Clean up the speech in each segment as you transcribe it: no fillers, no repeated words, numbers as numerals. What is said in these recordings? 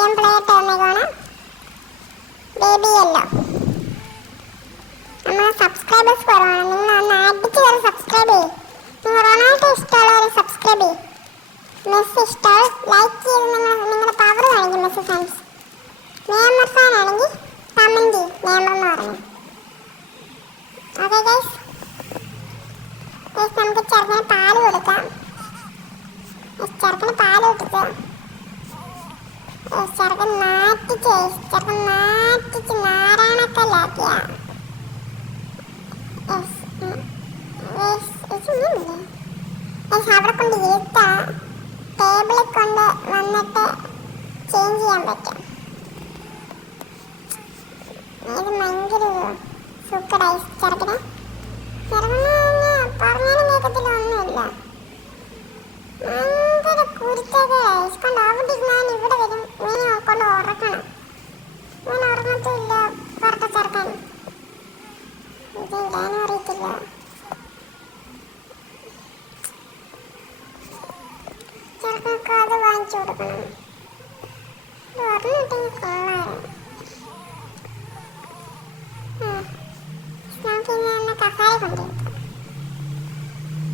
Game play ആയിട്ട് വന്നേക്കാണ്. Baby yellow. നമ്മളെ സബ്സ്ക്രൈബേഴ്സ് കുറവാണ്. നിങ്ങൾ ഒന്ന് അടിച്ച് കയറി സബ്സ്ക്രൈബ് ചെയ്യും. നിങ്ങൾ റൊണാൾഡോ ഇഷ്ടമുള്ളവർ സബ്സ്ക്രൈബ് ചെയ്യും. മെസ്സി ഇഷ്ടമുള്ള ലൈക്ക് ചെയ്ത് നിങ്ങളുടെ പവർ കാണിക്കും. മെസ്സി ഫാൻസ് നെയ്മർ ഫാൻ ആണെങ്കിൽ കമൻറ്റ് ചെയ്യും നെയ്മർ എന്ന് പറഞ്ഞു. ഓക്കെ ഗൈസ്, നമുക്ക് ചെറുക്കന് പാല് കൊടുക്കാം. ചെറുക്കന് പാല് കൊടുക്കുക. ചെറുക്കൻ നാട്ടിച്ച് നാരായണക്കല്ലാക്കിയ അവിടെ കൊണ്ട് ഇരുത്ത ടേബിളിൽ കൊണ്ട് വന്നിട്ട് ചേഞ്ച് ചെയ്യാൻ പറ്റും. ഇത് ഭയങ്കര സൂപ്പർ ഐസ്. ചെറുക്കന് പറഞ്ഞാലും കേൾക്കത്തില്ല, ഒന്നുമില്ല. ഭയങ്കര കുരുത്തൊക്കെ ഐസ് കൊണ്ട് അവിടെ ഞാൻ ഇവിടെ വരും. ഇങ്ങനെ കൊണ്ട് ഉറക്കണം. ഞാൻ ഉറങ്ങത്തില്ല. പുറത്തെ ചെറുക്കൻ ഇത് ഇടാനും അറിയത്തില്ല. ചെറുക്കൾക്ക് അത് വാങ്ങിച്ചു കൊടുക്കണം. ഇത് പറഞ്ഞിട്ടെങ്കിൽ കൊള്ളായിരുന്നു. നമുക്ക് ഇനി എന്നെ കസായ കൊണ്ടിരിക്കാം.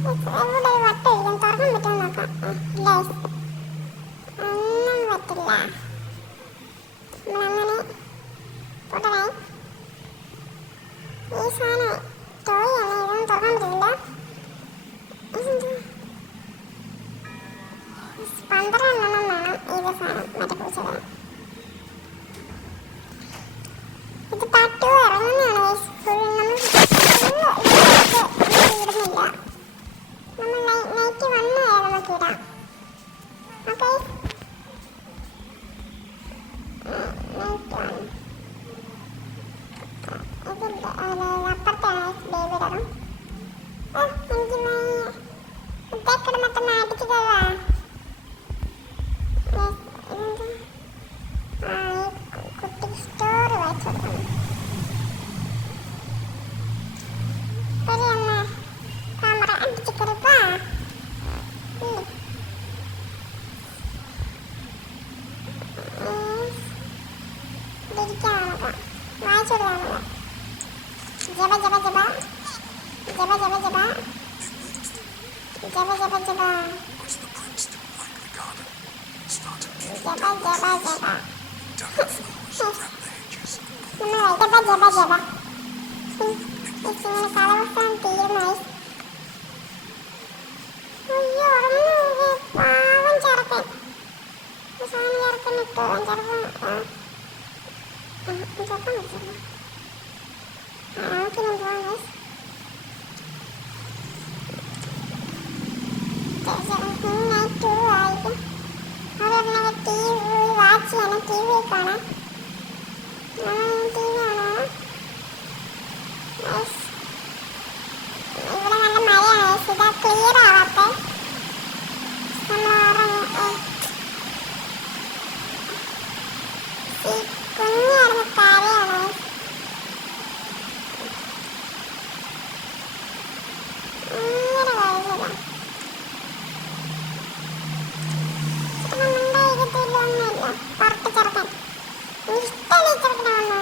ഇവിടെ ഒരു വട്ടം ഇരിക്കും. തുറക്കാൻ പറ്റുമോ നോക്കാം. ഇല്ല, ഒന്നും പറ്റില്ല. നമ്മളങ്ങനെ പൊട്ടണേ. ഈ സാധനം ടോയാണ്. ഇതൊന്നും തുറക്കാൻ പറ്റില്ല. 12 വേണം ഇത് സാധനം. മറ്റേ പൂച്ചത് ഇത് പട്ടു ഇറങ്ങുന്നതാണ്. ഇടുന്നില്ല. നമ്മൾ നൈറ്റ് വന്നു നമുക്ക് ഇടാം. ഓക്കെ, അപ്പുറത്താണ് ബേബിയുടെ. എനിക്ക് കിടന്നിട്ട് നാട്ടിക്ക് തരാ. കുട്ടിക്ക് സ്റ്റോർ വായിച്ചു കൊടുക്കണം. ക്യാമറ അടിച്ചു കരുതാ. വായിച്ചു കൊടുക്കാനുള്ള ജബ ജബ ജബ ജബ ജബ ജബ ജബ ജബ ജബ കാലാവസ്ഥാൻ തീരുന്ന അയ്യോ പാവം ചെറുക്കൻ. സാധനം ചെറുക്കൻ ഇട്ടു. ചെറുക്കൻ ചെറുക്കൻ വെച്ചില്ല. നമുക്കിനി പോവാം ഗൈസ്. നൈറ്റ് 2 ആയിരിക്കും. അവിടെ ടി വി വാച്ച് ചെയ്യണം. ടി വി കാണാം. ടി വി കാണാം. ഇവിടെ നല്ല മഴയാണ്. ഇതാ ക്ലിയർ ആവാത്ത കുഞ്ഞായിരുന്നു കാര്യമാണ്. ഭയങ്കര വൈകില്ല. നമ്മുടെ ഇരുത്തില്ല ഒന്നുമില്ല. പുറത്ത് ചെറുക്കൻ ഇഷ്ടമല്ല. ചെറുക്കനെ വന്നു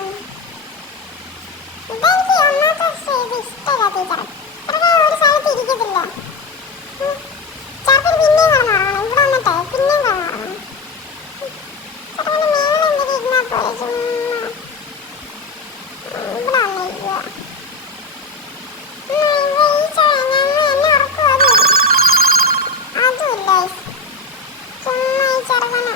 ഇതെനിക്ക് ഒന്നാമത്തെ ഇത് ഇഷ്ടമില്ലാത്ത ഈ ചെറുക്കൻ. ചെറുക്കൻ ഒരു സ്ഥലത്ത് ഇരിക്കത്തില്ല. ചെറുക്കൻ പിന്നെയും കിടന്നുറങ്ങണം. ഇവിടെ വന്നിട്ടേ പിന്നെയും കിടന്നുറങ്ങണം. ചെറുക്കൻ്റെ മേലെ എന്തെങ്കിലും ഇരുന്നാൽ പോലെ ചുമ്മാ ഇവിടെ വന്നിരിക്കുക. എന്നെ ഉറക്കും. അതുമില്ല. ചുമ്മാ ഈ ചെറുക്കനെ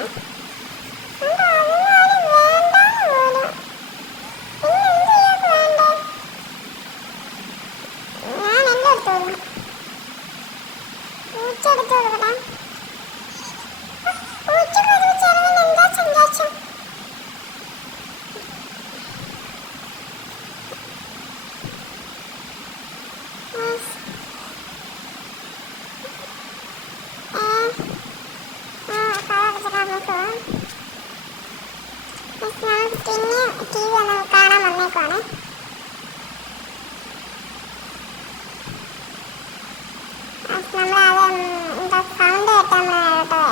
ടി വി ഒന്ന് കാണാൻ വന്നേക്കുവാണ്. നമ്മളത് എന്താ സൗണ്ട് കേട്ടാൽ കേട്ടോ.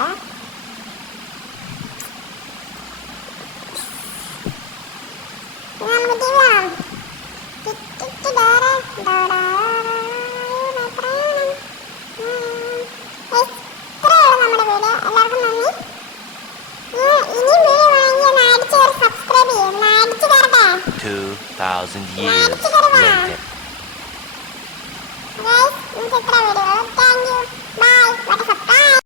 2,000 ഞാൻ years അടിച്ചു തരുവാ. later. Guys, നിങ്ങൾക്ക് ഇത്ര വീഡിയോ. Thank you. ബൈ.